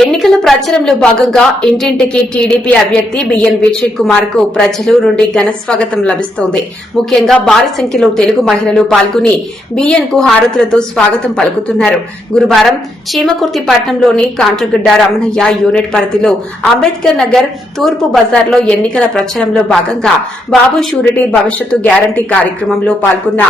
ఎన్నికల ప్రచారంలో భాగంగా ఇంటింటికి టీడీపీ అభ్యర్థి బిఎన్ విజయ్ కుమార్కు ప్రజలు నుండి ఘన స్వాగతం లభిస్తోంది. ముఖ్యంగా భారీ సంఖ్యలో తెలుగు మహిళలు పాల్గొని బిఎన్కు హారతులతో స్వాగతం పలుకుతున్నారు. గురువారం చీమకుర్తి పట్టణంలోని కాంట్రగడ్డ రమణయ్య యూనిట్ పరిధిలో అంబేద్కర్ నగర్ తూర్పు బజార్లో ఎన్నికల ప్రచారంలో భాగంగా బాబు షూరిటీ భవిష్యత్తు గ్యారంటీ కార్యక్రమంలో పాల్గొన్న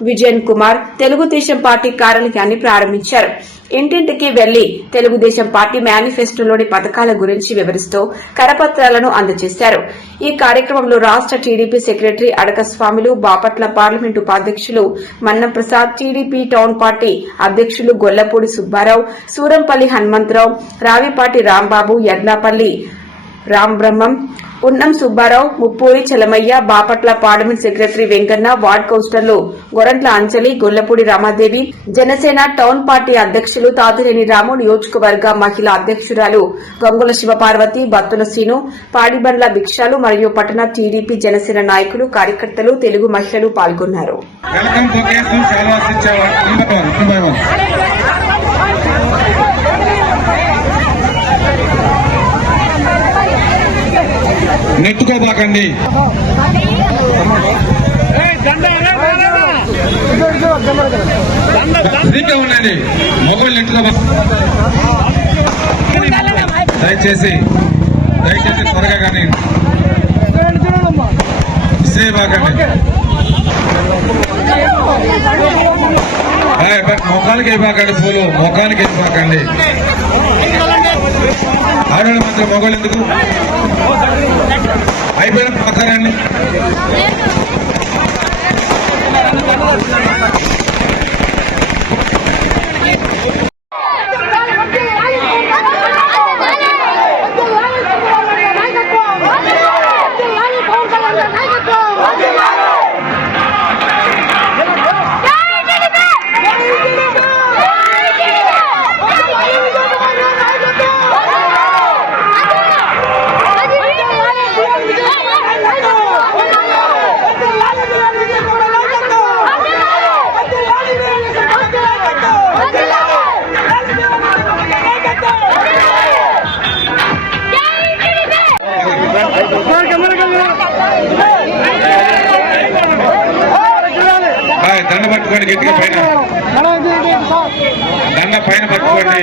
విజయన్ కుమార్ తెలుగుదేశం పార్టీ కార్యాలయాన్ని ప్రారంభించారు. ఇంటింటికి వెళ్ళి తెలుగుదేశం పార్టీ మేనిఫెస్టోలోని పథకాల గురించి వివరిస్తూ కరపత్రాలను అందజేశారు. ఈ కార్యక్రమంలో రాష్ట టీడీపీ సెక్రటరీ అడకస్వామిలు బాపట్ల పార్లమెంటు ఉపాధ్యక్షులు మన్నప్రసాద్ టీడీపీ టౌన్ పార్టీ అధ్యక్షులు Gollapudi Subbarao Surampalli Hanumantharao Ravipati Rambabu Yadlapalli Rambrahmam Unnam Subbarao Muppuri Chalamayya Bapatla parliament secretary Venkanna ward కౌన్సిలర్లు గొరంట్ల అంజలి గొల్లపూడి రామాదేవి జనసేన టౌన్ పార్టీ అధ్యక్షులు తాతిరేని రాము నియోజకవర్గ మహిళా అధ్యక్షురాలు గంగుల శివపార్వతి బత్తుల శ్రీను పాడిబండ్ల భిక్షాలు మరియు పట్టణ టీడీపీ జనసేన నాయకులు కార్యకర్తలు తెలుగు మహిళలు పాల్గొన్నారు. నెట్టుకోబాకండి ఫ్రీగా ఉండండి. మొబైల్ నెట్టుకోబా దయచేసి దయచేసి త్వరగా కానీ. సేవాకండి మొఖానికి అయిపోకండి పూలు? మొఖానికి అయిపోకండి ఆడవాళ్ళ మాత్రం మొగలు ఎందుకు? అయిపోయిన ప్రకారాన్ని పట్టుకోండి గట్టిగా పైన దండ పైన పట్టుకోండి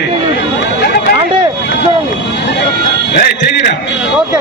ఏయ్ చెయ్యిరా ఓకే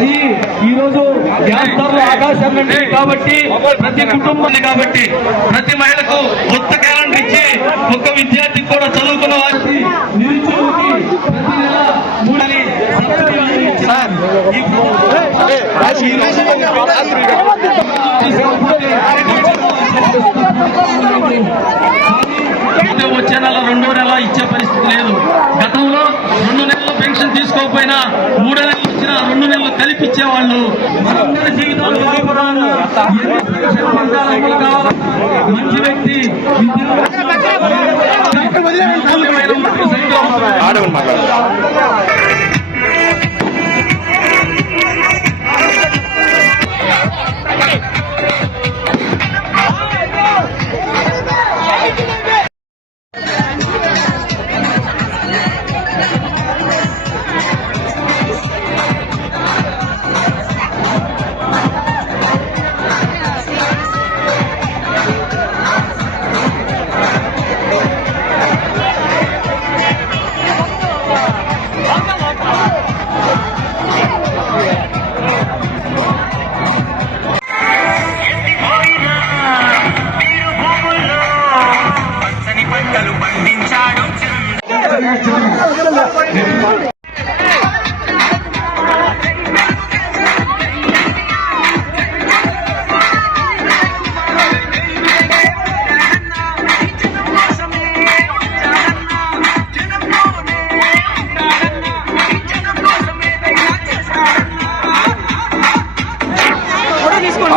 అది ఈ రోజు గ్యాస్ ధరలు ఆకాశం నుండి కాబట్టి ప్రతి కుటుంబం కాబట్టి ప్రతి మహిళకు కొత్త క్యాలెండర్ ఇచ్చి ఒక్క విద్యార్థికి కూడా చదువుకున్న వారికి నిరుద్యోగికి ప్రతి నెల మూడని సబ్సిడీ వచ్చే నెల రెండో నెల ఇచ్చే పరిస్థితి లేదు. గతంలో రెండు నెలలు పెన్షన్ తీసుకోకపోయినా మూడో నెలలు వచ్చిన రెండు నెలలు కలిపి ఇచ్చేవాళ్ళు మనందరి జీవితాలు? మంచి వ్యక్తి విద్యార్థి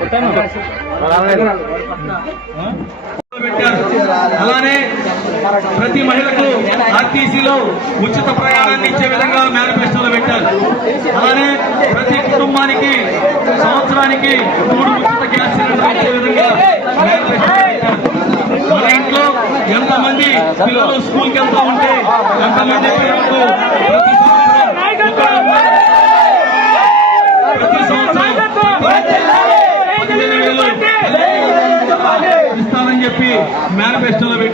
పెట్టారు అలానే ప్రతి మహిళకు ఆర్టీసీలో ఉచిత ప్రయాణాన్ని ఇచ్చే విధంగా మేనిఫెస్టోలో పెట్టారు. అలానే ప్రతి కుటుంబానికి సంవత్సరానికి మూడు ఉచిత గ్యాస్ సిలిండర్ ఇచ్చే విధంగా మన ఇంట్లో ఎంతమంది పిల్లలు స్కూల్కి వెళ్తా ఉంటే ఎంతమంది పిల్లలకు ప్రతి సంవత్సరం ఇస్తానని చెప్పి మేనిఫెస్టోలో పెట్టారు.